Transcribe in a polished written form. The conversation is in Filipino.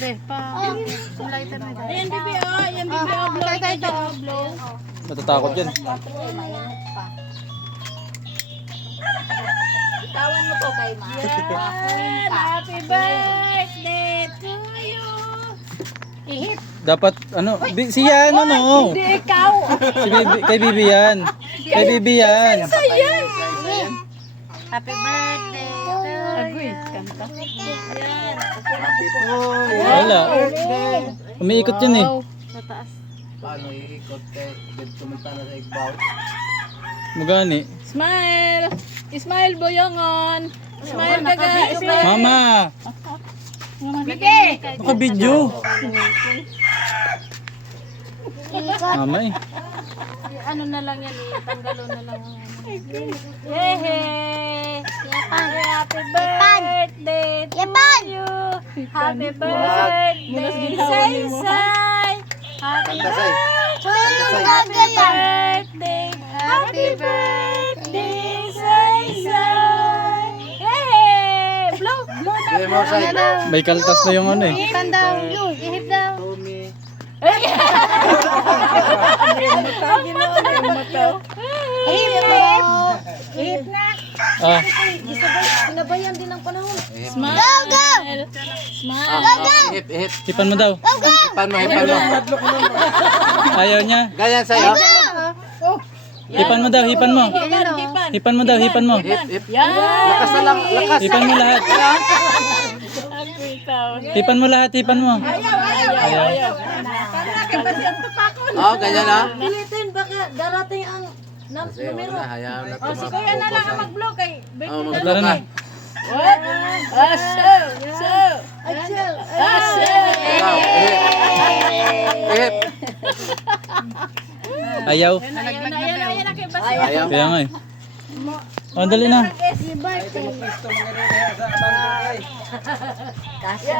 Be, pa. Lighter na dyan. Ayan, bibi, oh. Ayan, bibi, oh. Blow ito, oh. Blow. Matatakot yan. Bitawan mo po kay Ma. Yan, happy birthday to you. Ihit. Dapat, ano, si yan, ano? Hindi ikaw. Kay Bibi yan. Kay Bibi yan. Happy birthday. Agoy, kanta. Yan. Wala. Umiikot yun eh. Sa taas. Paano iikot kay tumulta na sa igbaw? Magani. Smile. Smile, boyongon. Smile ka guys. Mama! Bibi. Naka-video. Mama eh. Ano na lang yan eh. Tanggalo na lang. Yehey. Happy birthday to you. Happy birthday, Say-Say. Happy Kanta say. birthday. Happy birthday, Say-Say. Yehey. Blow. Blow na. Say mo say. May kaltas na yung ano eh. Ihipan daw. Ihip daw. Tumi. Ihip na. Ah, Sinabayan din ang panahon. Smile. Smile. Hip hip. hipan mo daw. Hipan mo, hipan mo. Ayaw niya. Ganyan sa'yo. Hipan mo daw, hipan mo. Kipan, kipan. Hipan mo daw, hipan mo. Hip hip. Yan. Lakas na lang, lakas. Hipan mo lahat. Ako ikaw. Hipan mo lahat, hipan mo. Ayaw. Oh, ganyan na. Pilitin baka darating ang Kasi wala na, hayaan na O, si Kuya na lang ang mag-blow kay Oh, birthday Tara na. What? Aso! Aso! Ikaw, hip. Hip. Ayaw. Ayan na kay Basi. Ayaw. Kaya nga eh. Oh, dali na. Kasya.